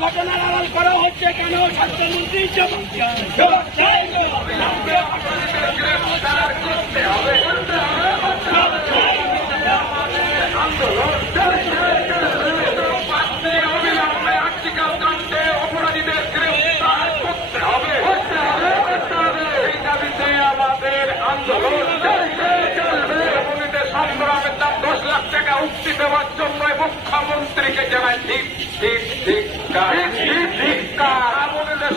ঘটনার আড়াল করা হচ্ছে কেন স্বাস্থ্যমন্ত্রী চাই। অপরাধীদের গ্রেফতার করতে হবে এই দাবিতে আমাদের আন্দোলন চলবে চলবে অপরাধীদের সংগ্রামের দাম দশ লাখ টাকা উক্তি দেওয়ার জন্য মুখ্যমন্ত্রীকে জানাই ঠিক ঠিক ঠিক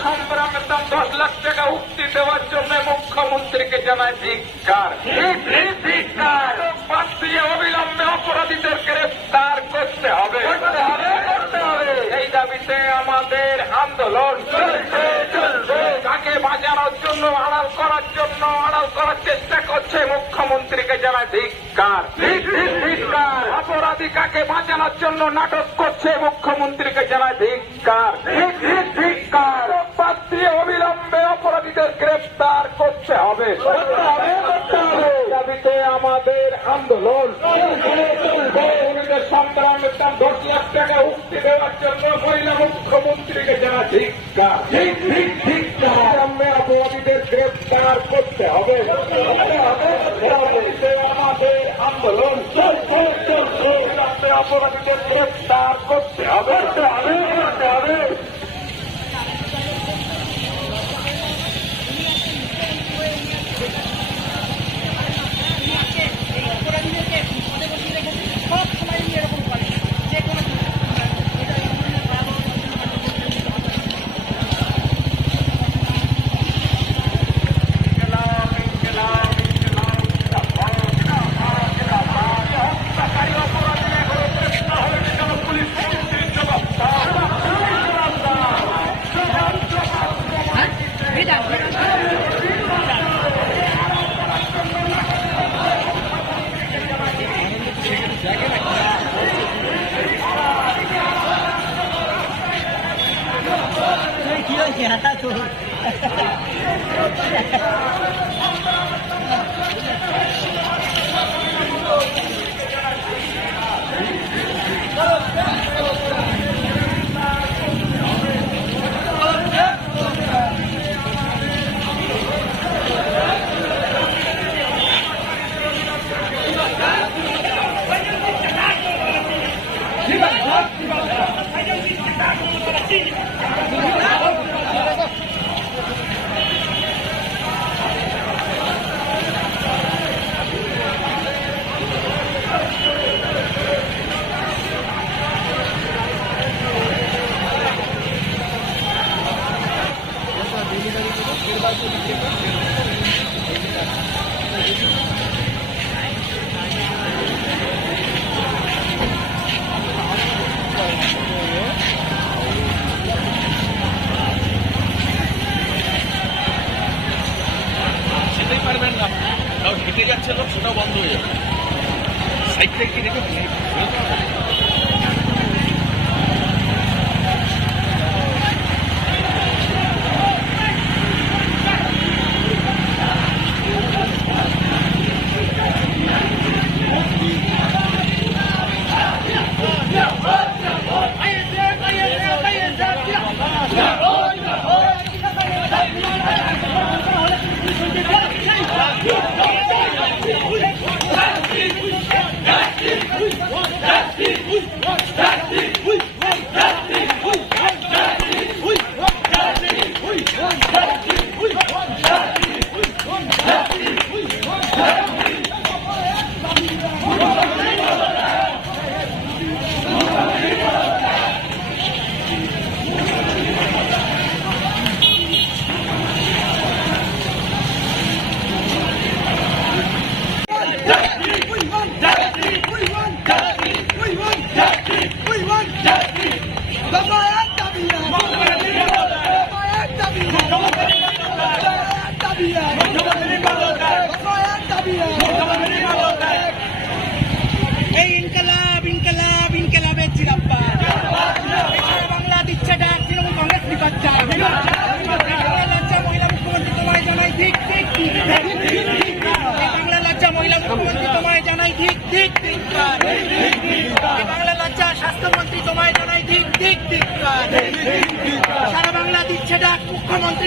সংগ্রামের দাম দশ লাখ টাকা উক্তি দেওয়ার জন্য মুখ্যমন্ত্রীকে বাদ দিয়ে অবিলম্বে অপরাধীদের গ্রেফতার করতে হবে। করতে হবে এই দাবিতে আমাদের আন্দোলন চলছে চলবে তাকে বাঁচানোর জন্য নাটক করছে মুখ্যমন্ত্রীকে জানায় ধিক্কার। ধিক্কার। অবিলম্বে অপরাধীদের গ্রেফতার করতে হবে। দাবিতে আমাদের আন্দোলন। সংগ্রামের দশ লাখ উক্তি দেওয়ার জন্য মহিলা মুখ্যমন্ত্রীকে জানা ধিক্কার। ঠিক ঠিক ধিক্কার অপরাধীদের গ্রেফতার করতে হবে। Ya, tuh.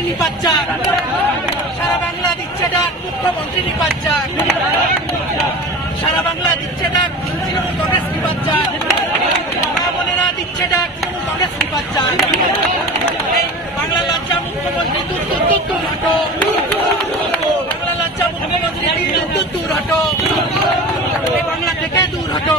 মুখ্যমন্ত্রী সারা বাংলা দিচ্ছে ডাক মুখ্যমন্ত্রী নিপাচ্ছা সারা বাংলা দিচ্ছে ডাক তৃণমূল কংগ্রেস বাচ্চা মা বোনেরা দিচ্ছে ডাক তৃণমূল কংগ্রেস কি এই বাংলা লজ্জা মুখ্যমন্ত্রী দূর দূর দূর দূর হটো বাংলা লজ্জা মুখ্যমন্ত্রী দূর দূর দূর হটো এই বাংলা থেকে দূর হটো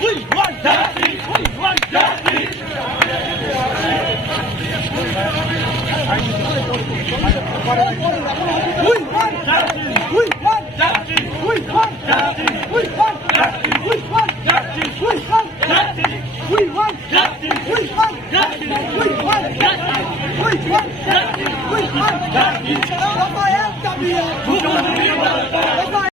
We want করে।